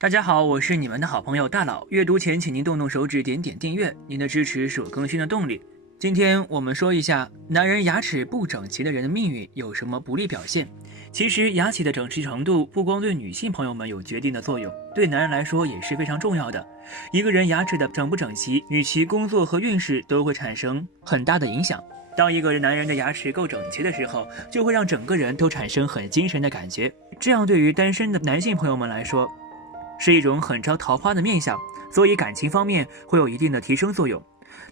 大家好，我是你们的好朋友大佬。阅读前，请您动动手指，点点订阅，您的支持是我更新的动力。今天我们说一下，男人牙齿不整齐的人的命运有什么不利表现。其实，牙齿的整齐程度不光对女性朋友们有决定的作用，对男人来说也是非常重要的。一个人牙齿的整不整齐，与其工作和运势都会产生很大的影响。当一个男人的牙齿够整齐的时候，就会让整个人都产生很精神的感觉。这样对于单身的男性朋友们来说，是一种很招桃花的面相，所以感情方面会有一定的提升作用。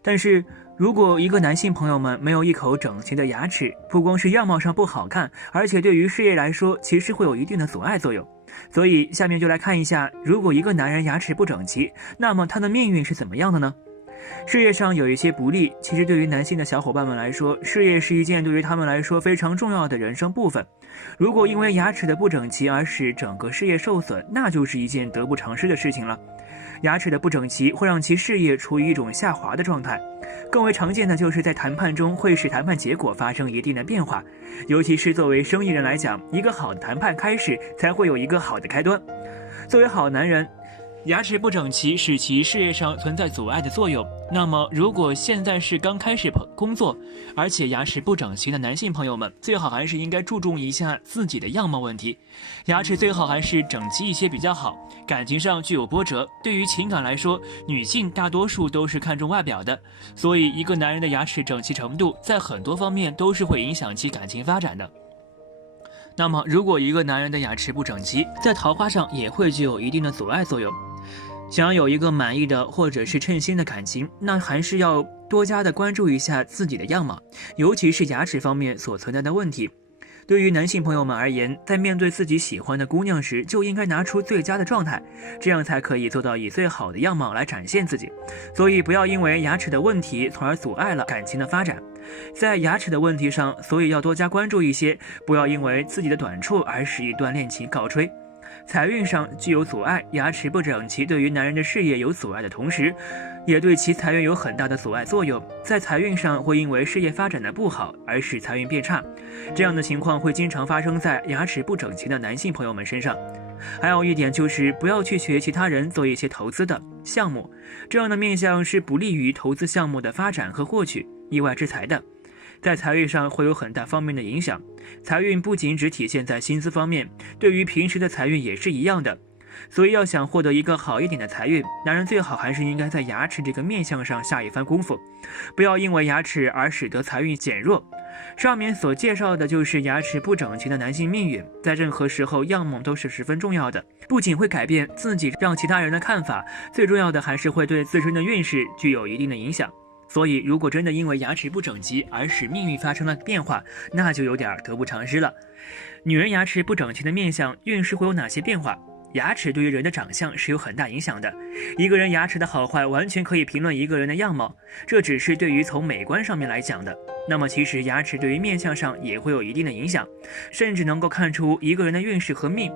但是如果一个男性朋友们没有一口整齐的牙齿，不光是样貌上不好看，而且对于事业来说其实会有一定的阻碍作用。所以下面就来看一下，如果一个男人牙齿不整齐，那么他的命运是怎么样的呢？事业上有一些不利，其实对于男性的小伙伴们来说，事业是一件对于他们来说非常重要的人生部分。如果因为牙齿的不整齐而使整个事业受损，那就是一件得不偿失的事情了。牙齿的不整齐会让其事业处于一种下滑的状态，更为常见的就是在谈判中会使谈判结果发生一定的变化，尤其是作为生意人来讲，一个好的谈判开始才会有一个好的开端。作为好男人，牙齿不整齐使其事业上存在阻碍的作用。那么如果现在是刚开始工作，而且牙齿不整齐的男性朋友们，最好还是应该注重一下自己的样貌问题，牙齿最好还是整齐一些比较好。感情上具有波折，对于情感来说，女性大多数都是看重外表的，所以一个男人的牙齿整齐程度在很多方面都是会影响其感情发展的。那么如果一个男人的牙齿不整齐，在桃花上也会具有一定的阻碍作用。想要有一个满意的或者是称心的感情，那还是要多加的关注一下自己的样貌，尤其是牙齿方面所存在的问题。对于男性朋友们而言，在面对自己喜欢的姑娘时，就应该拿出最佳的状态，这样才可以做到以最好的样貌来展现自己。所以不要因为牙齿的问题从而阻碍了感情的发展。在牙齿的问题上，所以要多加关注一些，不要因为自己的短处而使一段恋情告吹。财运上具有阻碍，牙齿不整齐对于男人的事业有阻碍的同时，也对其财运有很大的阻碍作用。在财运上会因为事业发展的不好而使财运变差，这样的情况会经常发生在牙齿不整齐的男性朋友们身上。还有一点就是不要去学其他人做一些投资的项目，这样的面向是不利于投资项目的发展和获取意外之财的。在财运上会有很大方面的影响，财运不仅只体现在薪资方面，对于平时的财运也是一样的。所以要想获得一个好一点的财运，男人最好还是应该在牙齿这个面相上下一番功夫，不要因为牙齿而使得财运减弱。上面所介绍的就是牙齿不整齐的男性命运，在任何时候样貌都是十分重要的，不仅会改变自己让其他人的看法，最重要的还是会对自身的运势具有一定的影响。所以如果真的因为牙齿不整齐而使命运发生了变化，那就有点得不偿失了。女人牙齿不整齐的面相，运势会有哪些变化？牙齿对于人的长相是有很大影响的，一个人牙齿的好坏完全可以评论一个人的样貌，这只是对于从美观上面来讲的。那么其实牙齿对于面相上也会有一定的影响，甚至能够看出一个人的运势和命。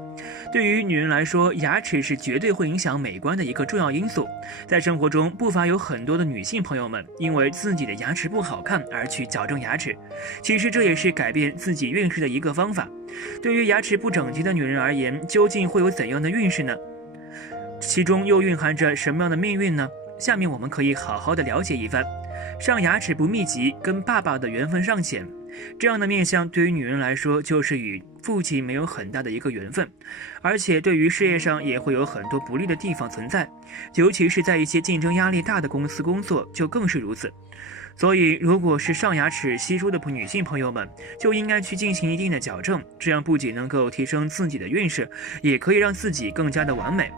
对于女人来说，牙齿是绝对会影响美观的一个重要因素。在生活中不乏有很多的女性朋友们因为自己的牙齿不好看而去矫正牙齿，其实这也是改变自己运势的一个方法。对于牙齿不整齐的女人而言，究竟会有怎样的运势呢？其中又蕴含着什么样的命运呢？下面我们可以好好的了解一番。上牙齿不密集，跟爸爸的缘分尚浅，这样的面相对于女人来说就是与父亲没有很大的一个缘分，而且对于事业上也会有很多不利的地方存在，尤其是在一些竞争压力大的公司工作就更是如此。所以如果是上牙齿稀疏的女性朋友们，就应该去进行一定的矫正，这样不仅能够提升自己的运势，也可以让自己更加的完美。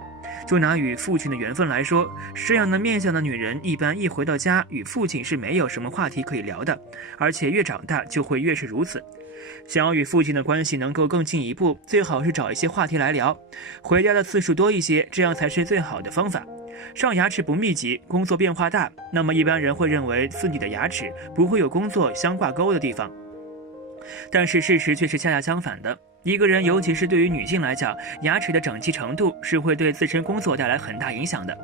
就拿与父亲的缘分来说，这样的面相的女人一般一回到家与父亲是没有什么话题可以聊的，而且越长大就会越是如此。想要与父亲的关系能够更进一步，最好是找一些话题来聊，回家的次数多一些，这样才是最好的方法。上牙齿不密集，工作变化大，那么一般人会认为自己的牙齿不会有工作相挂钩的地方，但是事实却是恰恰相反的。一个人，尤其是对于女性来讲，牙齿的整齐程度是会对自身工作带来很大影响的。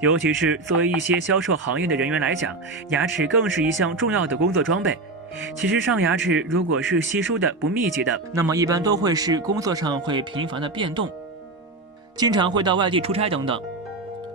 尤其是作为一些销售行业的人员来讲，牙齿更是一项重要的工作装备。其实上牙齿如果是稀疏的、不密集的，那么一般都会是工作上会频繁的变动。经常会到外地出差等等。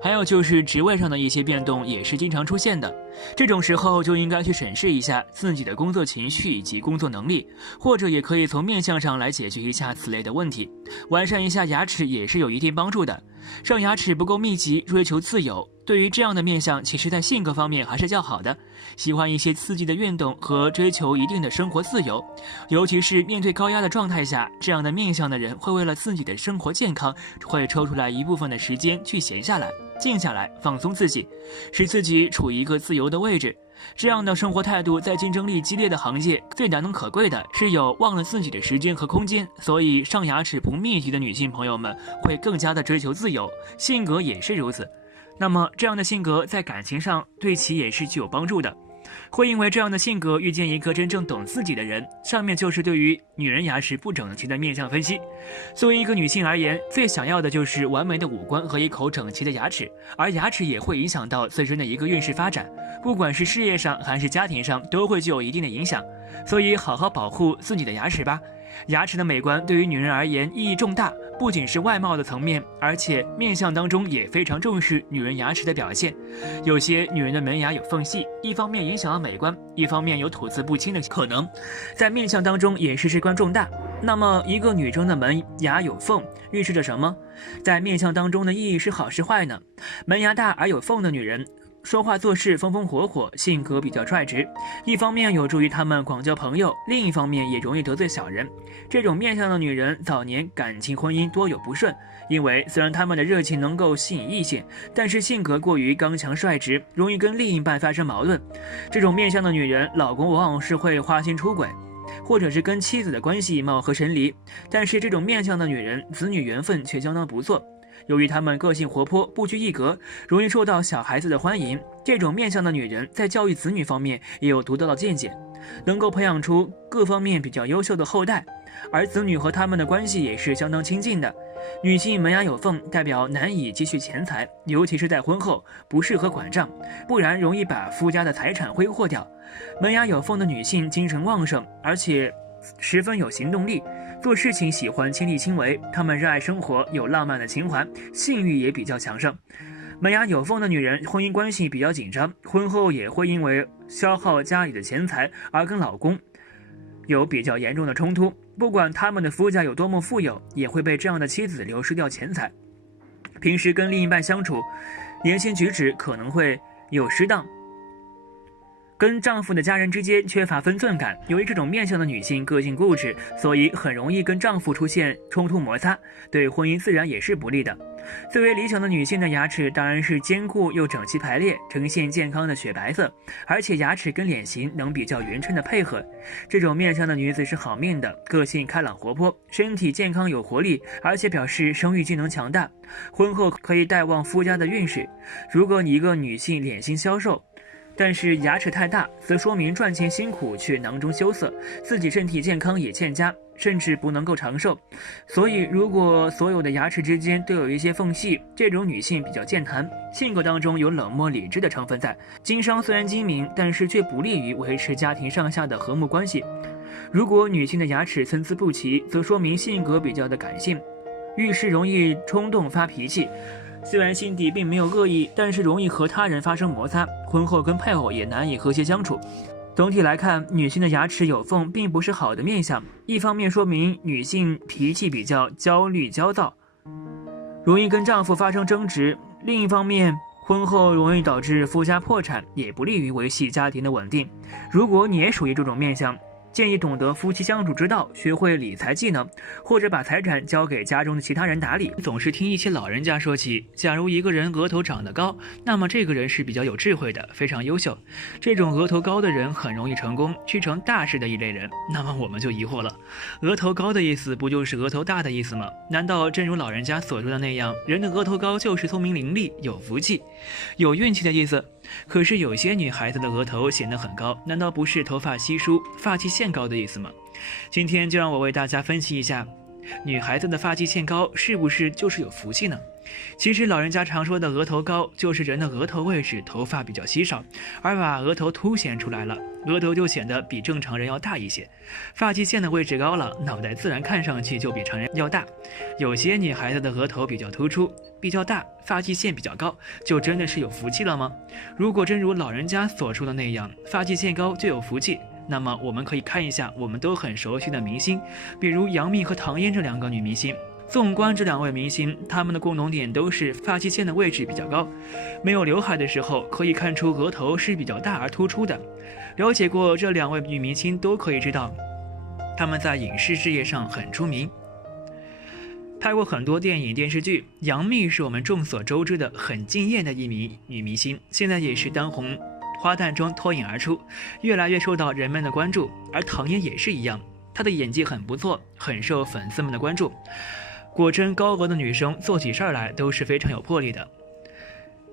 还有就是职位上的一些变动也是经常出现的，这种时候就应该去审视一下自己的工作情绪以及工作能力，或者也可以从面相上来解决一下此类的问题。完善一下牙齿也是有一定帮助的。上牙齿不够密集，追求自由，对于这样的面相，其实在性格方面还是较好的，喜欢一些刺激的运动和追求一定的生活自由。尤其是面对高压的状态下，这样的面相的人会为了自己的生活健康，会抽出来一部分的时间去闲下来，静下来，放松自己，使自己处于一个自由的位置。这样的生活态度在竞争力激烈的行业最难能可贵的是有忘了自己的时间和空间，所以上牙齿不密集的女性朋友们会更加的追求自由，性格也是如此。那么这样的性格在感情上对其也是具有帮助的，会因为这样的性格遇见一个真正懂自己的人。上面就是对于女人牙齿不整齐的面相分析。作为一个女性而言，最想要的就是完美的五官和一口整齐的牙齿，而牙齿也会影响到自身的一个运势发展，不管是事业上还是家庭上都会具有一定的影响，所以好好保护自己的牙齿吧。牙齿的美观对于女人而言意义重大，不仅是外貌的层面，而且面相当中也非常重视女人牙齿的表现。有些女人的门牙有缝隙，一方面影响了美观，一方面有吐字不清的可能，在面相当中也是至关重大。那么一个女生的门牙有缝预示着什么？在面相当中的意义是好是坏呢？门牙大而有缝的女人说话做事风风火火，性格比较率直，一方面有助于他们广交朋友，另一方面也容易得罪小人。这种面相的女人早年感情婚姻多有不顺，因为虽然他们的热情能够吸引异性，但是性格过于刚强率直，容易跟另一半发生矛盾。这种面相的女人，老公往往是会花心出轨，或者是跟妻子的关系貌合神离，但是这种面相的女人子女缘分却相当不错。由于她们个性活泼，不拘一格，容易受到小孩子的欢迎，这种面相的女人在教育子女方面也有独到的见解，能够培养出各方面比较优秀的后代，而子女和他们的关系也是相当亲近的。女性门牙有缝代表难以积蓄钱财，尤其是在婚后不适合管账，不然容易把夫家的财产挥霍掉。门牙有缝的女性精神旺盛，而且十分有行动力，做事情喜欢亲力亲为，她们热爱生活，有浪漫的情怀，性欲也比较强盛。门牙有缝的女人婚姻关系比较紧张，婚后也会因为消耗家里的钱财而跟老公有比较严重的冲突，不管他们的夫家有多么富有，也会被这样的妻子流失掉钱财。平时跟另一半相处，言行举止可能会有失当，跟丈夫的家人之间缺乏分寸感。由于这种面相的女性个性固执，所以很容易跟丈夫出现冲突摩擦，对婚姻自然也是不利的。最为理想的女性的牙齿当然是坚固又整齐排列，呈现健康的雪白色，而且牙齿跟脸型能比较匀称的配合。这种面相的女子是好命的，个性开朗活泼，身体健康有活力，而且表示生育技能强大，婚后可以带旺夫家的运势。如果你一个女性脸型消瘦，但是牙齿太大，则说明赚钱辛苦却囊中羞涩，自己身体健康也欠佳，甚至不能够长寿。所以如果所有的牙齿之间都有一些缝隙，这种女性比较健谈，性格当中有冷漠理智的成分在，经商虽然精明，但是却不利于维持家庭上下的和睦关系。如果女性的牙齿参差不齐，则说明性格比较的感性，遇事容易冲动发脾气，虽然心底并没有恶意，但是容易和他人发生摩擦，婚后跟配偶也难以和谐相处。总体来看，女性的牙齿有缝并不是好的面相，一方面说明女性脾气比较焦虑焦躁，容易跟丈夫发生争执，另一方面婚后容易导致夫家破产，也不利于维系家庭的稳定。如果你也属于这种面相，建议懂得夫妻相处之道，学会理财技能，或者把财产交给家中的其他人打理。总是听一些老人家说起，假如一个人额头长得高，那么这个人是比较有智慧的，非常优秀。这种额头高的人很容易成功，去成大事的一类人。那么我们就疑惑了，额头高的意思不就是额头大的意思吗？难道正如老人家所说的那样，人的额头高就是聪明伶俐，有福气，有运气的意思？可是有些女孩子的额头显得很高，难道不是头发稀疏，发际线高的意思吗？今天就让我为大家分析一下女孩子的发际线高是不是就是有福气呢？其实老人家常说的额头高，就是人的额头位置头发比较稀少，而把额头凸显出来了，额头就显得比正常人要大一些。发际线的位置高了，脑袋自然看上去就比常人要大。有些女孩子的额头比较突出，比较大，发际线比较高，就真的是有福气了吗？如果真如老人家所说的那样，发际线高就有福气，那么我们可以看一下我们都很熟悉的明星，比如杨幂和唐嫣这2个女明星。纵观这2位明星，她们的共同点都是发际线的位置比较高，没有刘海的时候可以看出额头是比较大而突出的。了解过这2位女明星都可以知道，她们在影视事业上很出名，拍过很多电影电视剧。杨幂是我们众所周知的很惊艳的一名女明星，现在也是当红花旦中脱颖而出，越来越受到人们的关注。而唐嫣也是一样，她的演技很不错，很受粉丝们的关注。果真高额的女生做起事儿来都是非常有魄力的，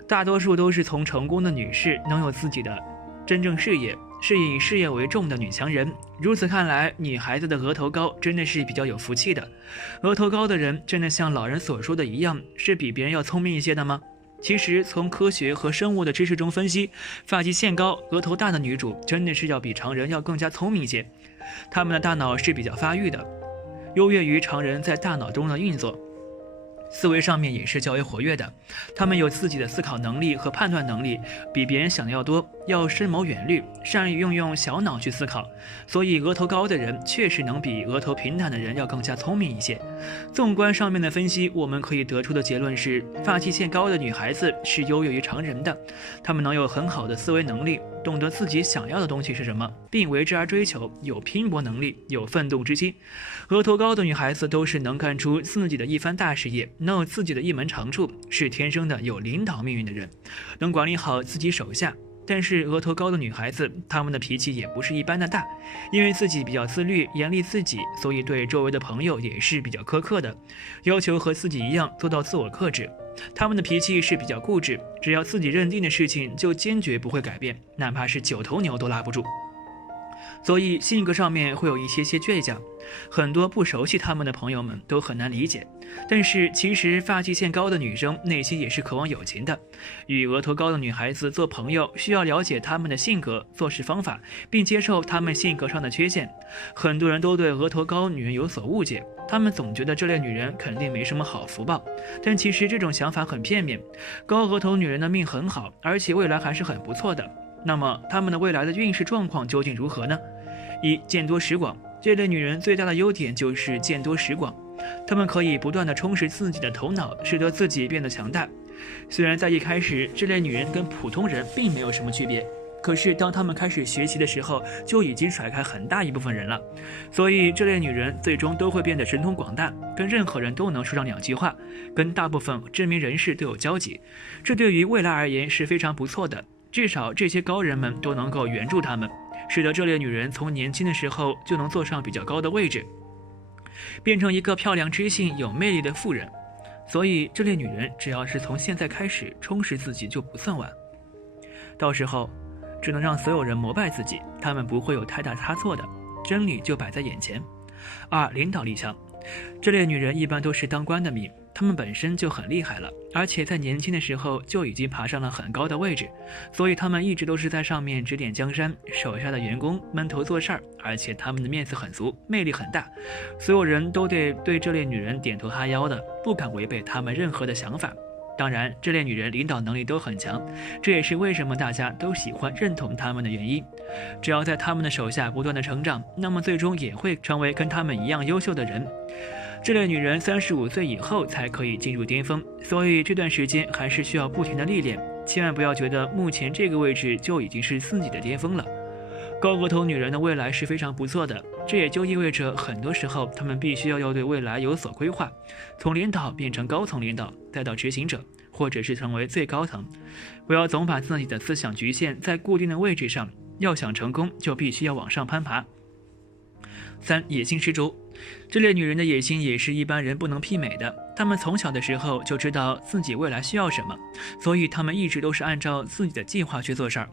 大多数都是从成功的女士，能有自己的真正事业，是以事业为重的女强人。如此看来，女孩子的额头高真的是比较有福气的。额头高的人真的像老人所说的一样，是比别人要聪明一些的吗？其实从科学和生物的知识中分析，发际线高、额头大的女主真的是要比常人要更加聪明一些，她们的大脑是比较发育的，优越于常人在大脑中的运作，思维上面也是较为活跃的。他们有自己的思考能力和判断能力，比别人想的要多，要深谋远虑，善于运用小脑去思考。所以额头高的人确实能比额头平坦的人要更加聪明一些。纵观上面的分析，我们可以得出的结论是，发际线高的女孩子是优越于常人的，她们能有很好的思维能力，懂得自己想要的东西是什么，并为之而追求，有拼搏能力，有奋斗之心。额头高的女孩子都是能干出自己的一番大事业，能有自己的一门长处，是天生的有领导命运的人，能管理好自己手下。但是额头高的女孩子，她们的脾气也不是一般的大，因为自己比较自律，严厉自己，所以对周围的朋友也是比较苛刻的，要求和自己一样做到自我克制。他们的脾气是比较固执，只要自己认定的事情就坚决不会改变，哪怕是9头牛都拉不住。所以性格上面会有一些倔强，很多不熟悉他们的朋友们都很难理解。但是其实发际线高的女生内心也是渴望友情的，与额头高的女孩子做朋友，需要了解她们的性格、做事方法，并接受她们性格上的缺陷。很多人都对额头高女人有所误解，他们总觉得这类女人肯定没什么好福报，但其实这种想法很片面。高额头女人的命很好，而且未来还是很不错的。那么她们的未来的运势状况究竟如何呢？一、见多识广。这类女人最大的优点就是见多识广，她们可以不断地充实自己的头脑，使得自己变得强大。虽然在一开始，这类女人跟普通人并没有什么区别，可是当她们开始学习的时候，就已经甩开很大一部分人了。所以这类女人最终都会变得神通广大，跟任何人都能说上2句话，跟大部分知名人士都有交集。这对于未来而言是非常不错的，至少这些高人们都能够援助她们，使得这类女人从年轻的时候就能坐上比较高的位置，变成一个漂亮、知性、有魅力的妇人。所以这类女人只要是从现在开始充实自己就不算晚，到时候只能让所有人膜拜自己，她们不会有太大差错的，真理就摆在眼前。2、领导力强。这类女人一般都是当官的命，她们本身就很厉害了，而且在年轻的时候就已经爬上了很高的位置，所以她们一直都是在上面指点江山，手下的员工闷头做事儿，而且她们的面子很足，魅力很大，所有人都得对这类女人点头哈腰的，不敢违背她们任何的想法。当然，这类女人领导能力都很强，这也是为什么大家都喜欢认同她们的原因。只要在她们的手下不断的成长，那么最终也会成为跟她们一样优秀的人。这类女人35岁以后才可以进入巅峰，所以这段时间还是需要不停的历练，千万不要觉得目前这个位置就已经是自己的巅峰了。高额头女人的未来是非常不错的，这也就意味着很多时候她们必须要对未来有所规划，从领导变成高层领导，再到执行者，或者是成为最高层。不要总把自己的思想局限在固定的位置上，要想成功就必须要往上攀爬。3、野心十足。这类女人的野心也是一般人不能媲美的，她们从小的时候就知道自己未来需要什么，所以她们一直都是按照自己的计划去做事儿。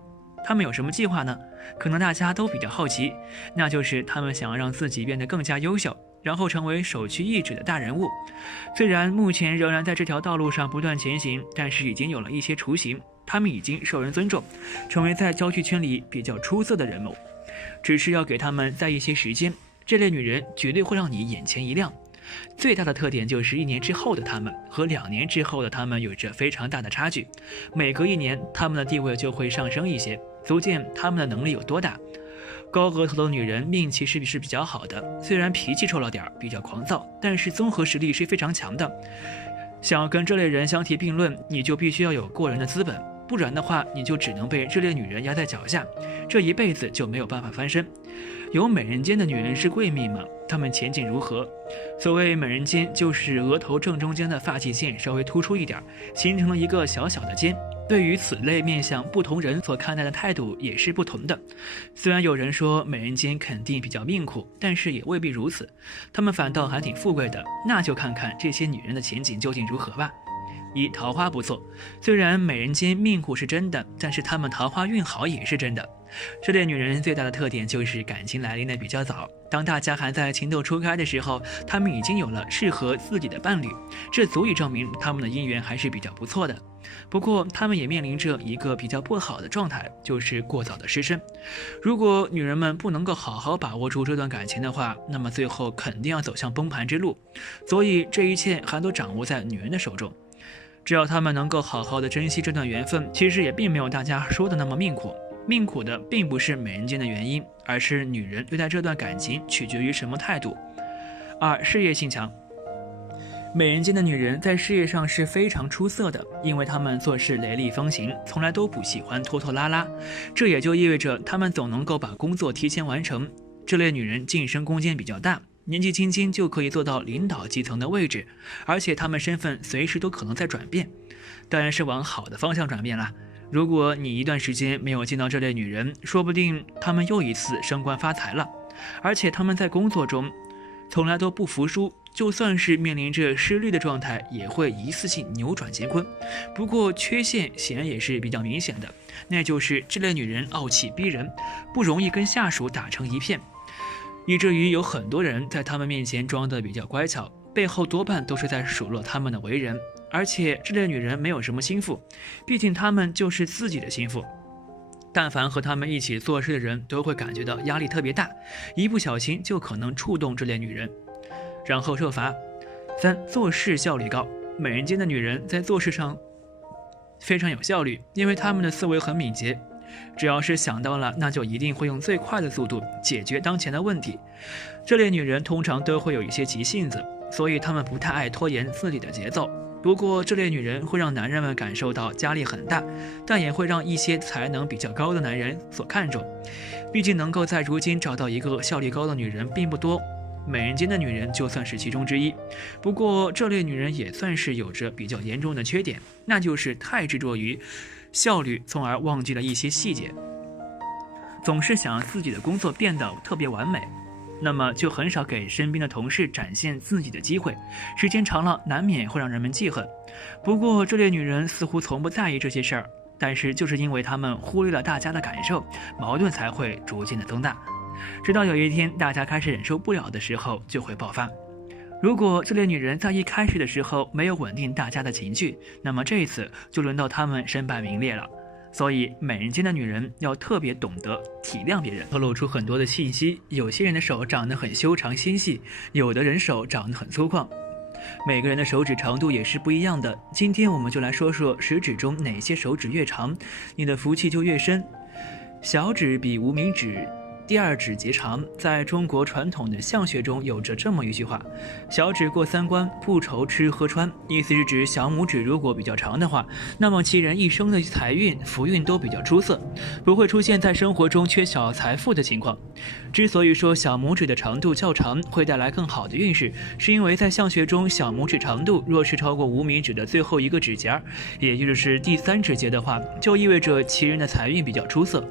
他们有什么计划呢？可能大家都比较好奇，那就是他们想要让自己变得更加优秀，然后成为首屈一指的大人物。虽然目前仍然在这条道路上不断前行，但是已经有了一些雏形，他们已经受人尊重，成为在交际圈里比较出色的人物。只是要给他们再一些时间，这类女人绝对会让你眼前一亮。最大的特点就是1年之后的他们和2年之后的他们有着非常大的差距，每隔1年他们的地位就会上升一些，足见他们的能力有多大。高额头的女人命其实是比较好的，虽然脾气臭了点，比较狂躁，但是综合实力是非常强的。想要跟这类人相提并论，你就必须要有过人的资本，不然的话你就只能被这类女人压在脚下，这一辈子就没有办法翻身。有美人尖的女人是贵命吗？她们前景如何？所谓美人尖，就是额头正中间的发际线稍微突出一点，形成了一个小小的尖。对于此类面相，不同人所看待的态度也是不同的。虽然有人说美人尖肯定比较命苦，但是也未必如此，她们反倒还挺富贵的，那就看看这些女人的前景究竟如何吧。桃花不错，虽然美人尖命苦是真的，但是她们桃花运好也是真的。这类女人最大的特点就是感情来临的比较早，当大家还在情窦初开的时候，她们已经有了适合自己的伴侣，这足以证明她们的姻缘还是比较不错的。不过她们也面临着一个比较不好的状态，就是过早的失身。如果女人们不能够好好把握住这段感情的话，那么最后肯定要走向崩盘之路。所以这一切还都掌握在女人的手中，只要她们能够好好的珍惜这段缘分，其实也并没有大家说的那么命苦。命苦的并不是美人尖的原因，而是女人对待这段感情取决于什么态度。2. 事业性强。美人尖的女人在事业上是非常出色的，因为她们做事雷厉风行，从来都不喜欢拖拖拉拉，这也就意味着她们总能够把工作提前完成。这类女人晋升空间比较大，年纪轻轻就可以做到领导基层的位置，而且她们身份随时都可能在转变，当然是往好的方向转变啦。如果你一段时间没有见到这类女人，说不定她们又一次升官发财了。而且她们在工作中从来都不服输，就算是面临着失利的状态，也会一次性扭转乾坤。不过缺陷显然也是比较明显的，那就是这类女人傲气逼人，不容易跟下属打成一片，以至于有很多人在她们面前装得比较乖巧，背后多半都是在数落她们的为人。而且这类女人没有什么心腹，毕竟她们就是自己的心腹。但凡和她们一起做事的人都会感觉到压力特别大，一不小心就可能触动这类女人，然后受罚。3. 做事效率高。美人尖的女人在做事上非常有效率，因为她们的思维很敏捷，只要是想到了，那就一定会用最快的速度解决当前的问题。这类女人通常都会有一些急性子，所以她们不太爱拖延自己的节奏。不过这类女人会让男人们感受到压力很大，但也会让一些才能比较高的男人所看重。毕竟能够在如今找到一个效率高的女人并不多，美人尖的女人就算是其中之一。不过这类女人也算是有着比较严重的缺点，那就是太执着于效率，从而忘记了一些细节，总是想让自己的工作变得特别完美，那么就很少给身边的同事展现自己的机会，时间长了难免会让人们记恨。不过这类女人似乎从不在意这些事儿，但是就是因为她们忽略了大家的感受，矛盾才会逐渐的增大，直到有一天大家开始忍受不了的时候就会爆发。如果这类女人在一开始的时候没有稳定大家的情绪，那么这一次就轮到她们身败名裂了。所以美人尖的女人要特别懂得体谅别人，透露出很多的信息。有些人的手长得很修长纤细，有的人手长得很粗犷，每个人的手指长度也是不一样的。今天我们就来说说食指中哪些手指越长，你的福气就越深。小指比无名指第2指节长，在中国传统的相学中有着这么一句话：小指过3关，不愁吃喝穿。意思是指小拇指如果比较长的话，那么其人一生的财运福运都比较出色，不会出现在生活中缺少财富的情况。之所以说小拇指的长度较长会带来更好的运势，是因为在相学中，小拇指长度若是超过无名指的最后一个指节，也就是第3指节的话，就意味着其人的财运比较出色，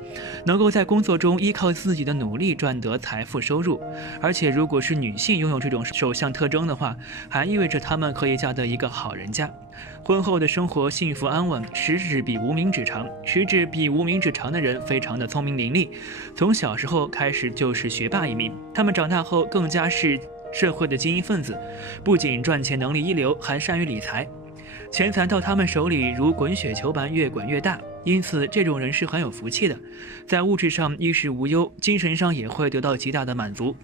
能够在工作中依靠自己的努力赚得财富收入。而且如果是女性拥有这种手相特征的话，还意味着她们可以嫁得一个好人家，婚后的生活幸福安稳。食指比无名指长，食指比无名指长的人非常的聪明伶俐，从小时候开始就是学霸一名，他们长大后更加是社会的精英分子，不仅赚钱能力一流，还善于理财。钱财到他们手里如滚雪球般越滚越大，因此这种人是很有福气的，在物质上衣食无忧，精神上也会得到极大的满足。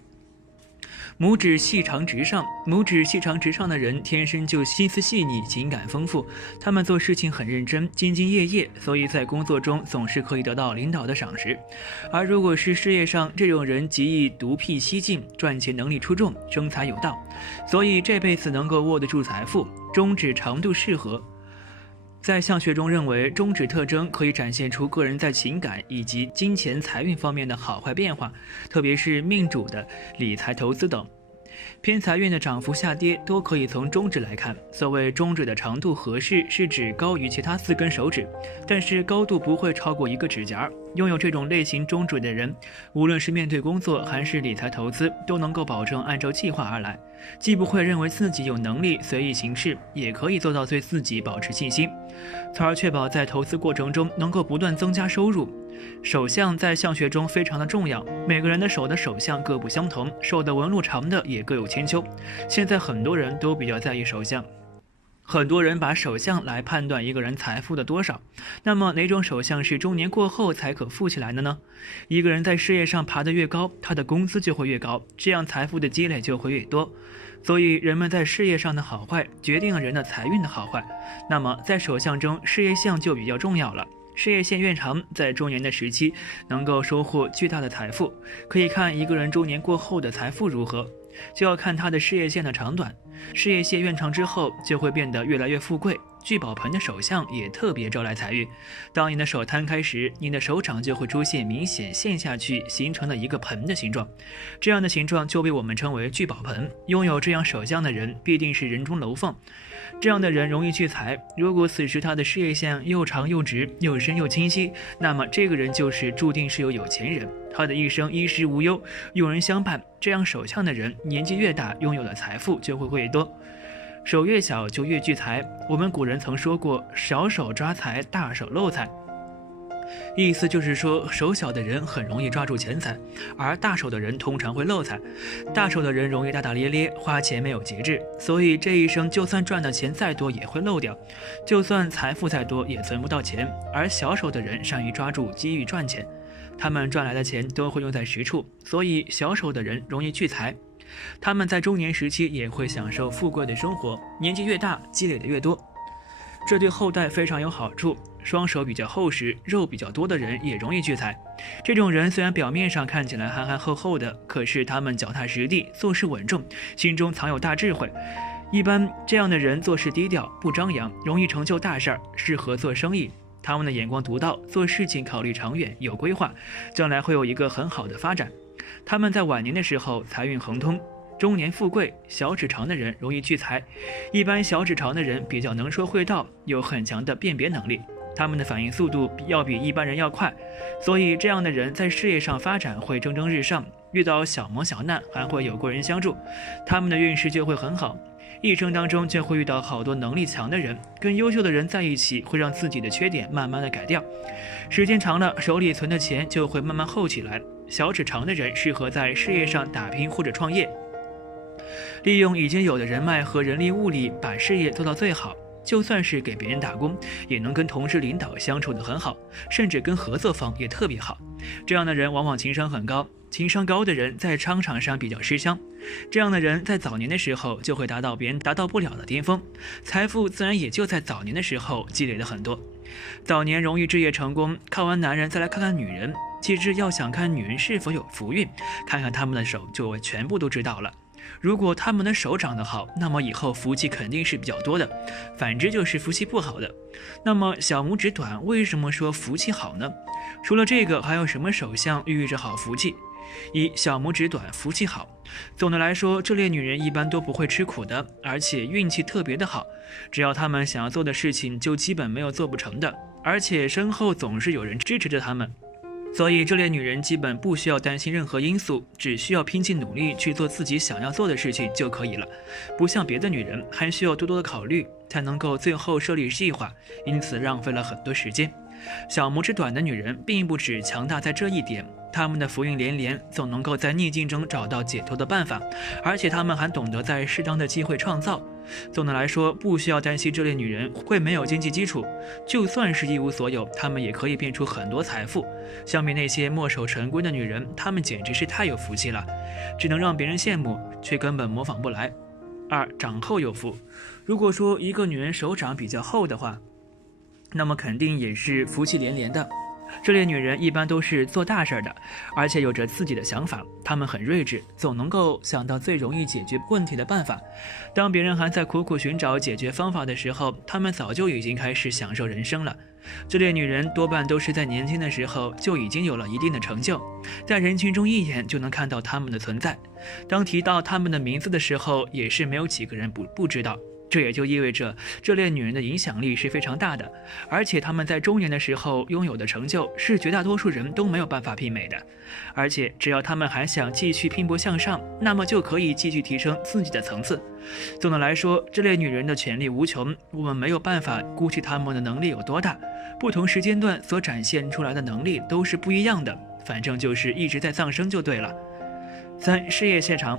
拇指细长直上的人天生就心思细腻，情感丰富，他们做事情很认真，兢兢业业，所以在工作中总是可以得到领导的赏识。而如果是事业上，这种人极易独辟蹊径，赚钱能力出众，生财有道，所以这辈子能够握得住财富。中指长度适合，在相学中认为，中指特征可以展现出个人在情感以及金钱财运方面的好坏变化，特别是命主的理财投资等。偏财运的涨幅下跌都可以从中指来看。所谓中指的长度合适，是指高于其他4根手指，但是高度不会超过1个指甲。拥有这种类型中指的人，无论是面对工作还是理财投资，都能够保证按照计划而来，既不会认为自己有能力随意行事，也可以做到对自己保持信心，从而确保在投资过程中能够不断增加收入。手相在相学中非常的重要，每个人的手相各不相同，手的纹路长的也各有千秋。现在很多人都比较在意手相，很多人把手相来判断一个人财富的多少。那么哪种手相是中年过后才可富起来的呢？一个人在事业上爬得越高，他的工资就会越高，这样财富的积累就会越多。所以人们在事业上的好坏决定了人的财运的好坏。那么在手相中，事业相就比较重要了。事业线越长，在中年的时期能够收获巨大的财富。可以看一个人中年过后的财富如何，就要看他的事业线的长短。事业线越长之后，就会变得越来越富贵。聚宝盆的手相也特别招来财运。当你的手摊开时，你的手掌就会出现明显陷下去形成的一个盆的形状，这样的形状就被我们称为聚宝盆。拥有这样手相的人必定是人中龙凤，这样的人容易聚财。如果此时他的事业线又长又直，又深又清晰，那么这个人就是注定是有钱人，他的一生衣食无忧，有人相伴。这样手相的人年纪越大，拥有的财富就会越多。手越小就越聚财，我们古人曾说过，小手抓财，大手漏财。意思就是说，手小的人很容易抓住钱财，而大手的人通常会漏财。大手的人容易大大咧咧，花钱没有节制，所以这一生就算赚的钱再多也会漏掉，就算财富再多也存不到钱。而小手的人善于抓住机遇赚钱，他们赚来的钱都会用在实处，所以小手的人容易聚财。他们在中年时期也会享受富贵的生活，年纪越大，积累的越多，这对后代非常有好处。双手比较厚实，肉比较多的人也容易聚财。这种人虽然表面上看起来憨憨厚厚的，可是他们脚踏实地，做事稳重，心中藏有大智慧。一般这样的人做事低调，不张扬，容易成就大事儿，适合做生意。他们的眼光独到，做事情考虑长远，有规划，将来会有一个很好的发展。他们在晚年的时候财运亨通，中年富贵。小指长的人容易聚财，一般小指长的人比较能说会道，有很强的辨别能力，他们的反应速度要比一般人要快，所以这样的人在事业上发展会蒸蒸日上，遇到小磨小难还会有贵人相助，他们的运势就会很好。一生当中就会遇到好多能力强的人，跟优秀的人在一起，会让自己的缺点慢慢的改掉，时间长了，手里存的钱就会慢慢厚起来。小指长的人适合在事业上打拼或者创业，利用已经有的人脉和人力物力把事业做到最好，就算是给别人打工，也能跟同事领导相处得很好，甚至跟合作方也特别好。这样的人往往情商很高，情商高的人在商场上比较吃香，这样的人在早年的时候就会达到别人达到不了的巅峰，财富自然也就在早年的时候积累了很多。早年容易置业成功，看完男人再来看看女人，其实要想看女人是否有福运，看看他们的手就全部都知道了。如果他们的手长得好，那么以后福气肯定是比较多的，反之就是福气不好的。那么小拇指短为什么说福气好呢？除了这个，还有什么手相寓意着好福气？一、小拇指短，福气好。总的来说，这类女人一般都不会吃苦的，而且运气特别的好，只要她们想要做的事情，就基本没有做不成的，而且身后总是有人支持着她们。所以这类女人基本不需要担心任何因素，只需要拼尽努力去做自己想要做的事情就可以了。不像别的女人，还需要多多的考虑，才能够最后设立计划，因此浪费了很多时间。小拇指短的女人并不只强大在这一点，他们的福运连连，总能够在逆境中找到解脱的办法，而且他们还懂得在适当的机会创造。总的来说，不需要担心这类女人会没有经济基础，就算是一无所有，她们也可以变出很多财富。相比那些墨守成规的女人，她们简直是太有福气了，只能让别人羡慕，却根本模仿不来。二，掌厚有福。如果说一个女人手掌比较厚的话，那么肯定也是福气连连的。这类女人一般都是做大事的，而且有着自己的想法，她们很睿智，总能够想到最容易解决问题的办法。当别人还在苦苦寻找解决方法的时候，她们早就已经开始享受人生了。这类女人多半都是在年轻的时候就已经有了一定的成就，在人群中一眼就能看到她们的存在。当提到她们的名字的时候，也是没有几个人不知道。这也就意味着这类女人的影响力是非常大的，而且她们在中年的时候拥有的成就是绝大多数人都没有办法媲美的。而且只要她们还想继续拼搏向上，那么就可以继续提升自己的层次。总的来说，这类女人的潜力无穷，我们没有办法估计她们的能力有多大，不同时间段所展现出来的能力都是不一样的，反正就是一直在上升就对了。三，事业线长。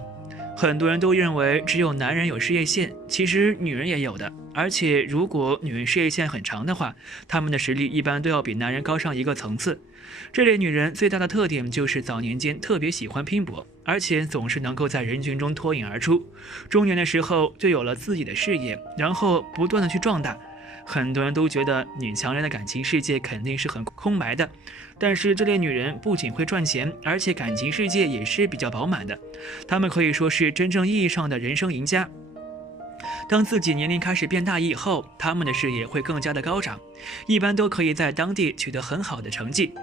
很多人都认为只有男人有事业线，其实女人也有的。而且如果女人事业线很长的话，她们的实力一般都要比男人高上一个层次。这类女人最大的特点就是早年间特别喜欢拼搏，而且总是能够在人群中脱颖而出。中年的时候就有了自己的事业，然后不断的去壮大。很多人都觉得女强人的感情世界肯定是很空白的，但是这类女人不仅会赚钱，而且感情世界也是比较饱满的。她们可以说是真正意义上的人生赢家。当自己年龄开始变大以后，她们的事业会更加的高涨，一般都可以在当地取得很好的成绩。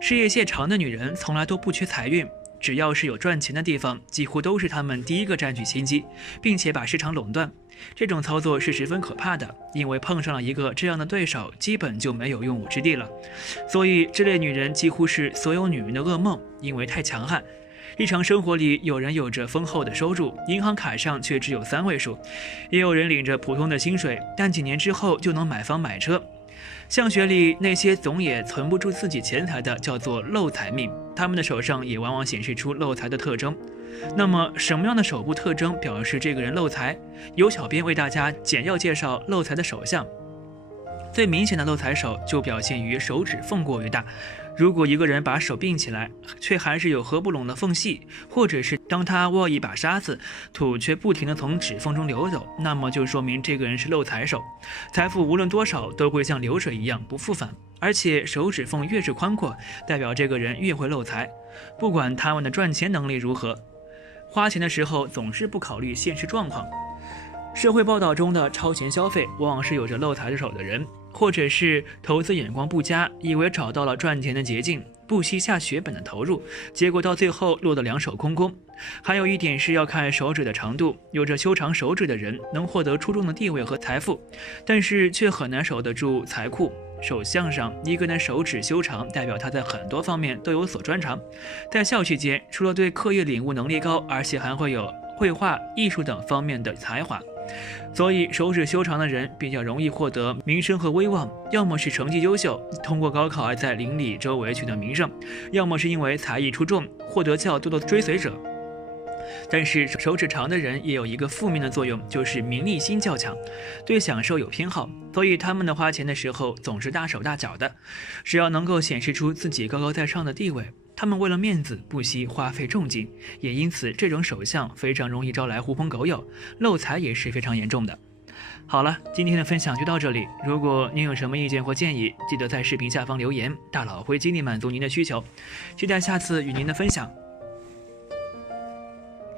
事业线长的女人从来都不缺财运，只要是有赚钱的地方，几乎都是她们第一个占据先机，并且把市场垄断。这种操作是十分可怕的，因为碰上了一个这样的对手，基本就没有用武之地了。所以这类女人几乎是所有女人的噩梦，因为太强悍。日常生活里，有人有着丰厚的收入，银行卡上却只有3位数，也有人领着普通的薪水，但几年之后就能买房买车。相学里那些总也存不住自己钱财的叫做漏财命，他们的手上也往往显示出漏财的特征。那么什么样的手部特征表示这个人漏财？由小编为大家简要介绍漏财的手相。最明显的漏财手就表现于手指缝过于大，如果一个人把手并起来，却还是有合不拢的缝隙，或者是当他握一把沙子，土却不停地从指缝中流走，那么就说明这个人是漏财手，财富无论多少都会像流水一样不复返，而且手指缝越是宽阔，代表这个人越会漏财。不管他们的赚钱能力如何，花钱的时候总是不考虑现实状况。社会报道中的超前消费往往是有着漏财手的人，或者是投资眼光不佳，以为找到了赚钱的捷径，不惜下血本的投入，结果到最后落得两手空空。还有一点是要看手指的长度，有着修长手指的人能获得出众的地位和财富，但是却很难守得住财库。手相上，一个人手指修长，代表他在很多方面都有所专长。在校期间，除了对课业领悟能力高，而且还会有绘画、艺术等方面的才华。所以手指修长的人比较容易获得名声和威望，要么是成绩优秀，通过高考而在邻里周围取得名声，要么是因为才艺出众，获得较多的追随者。但是手指长的人也有一个负面的作用，就是名利心较强，对享受有偏好，所以他们的花钱的时候总是大手大脚的，只要能够显示出自己高高在上的地位，他们为了面子不惜花费重金，也因此这种手相非常容易招来狐朋狗友，漏财也是非常严重的。好了，今天的分享就到这里，如果您有什么意见或建议，记得在视频下方留言，大佬会尽力满足您的需求，期待下次与您的分享。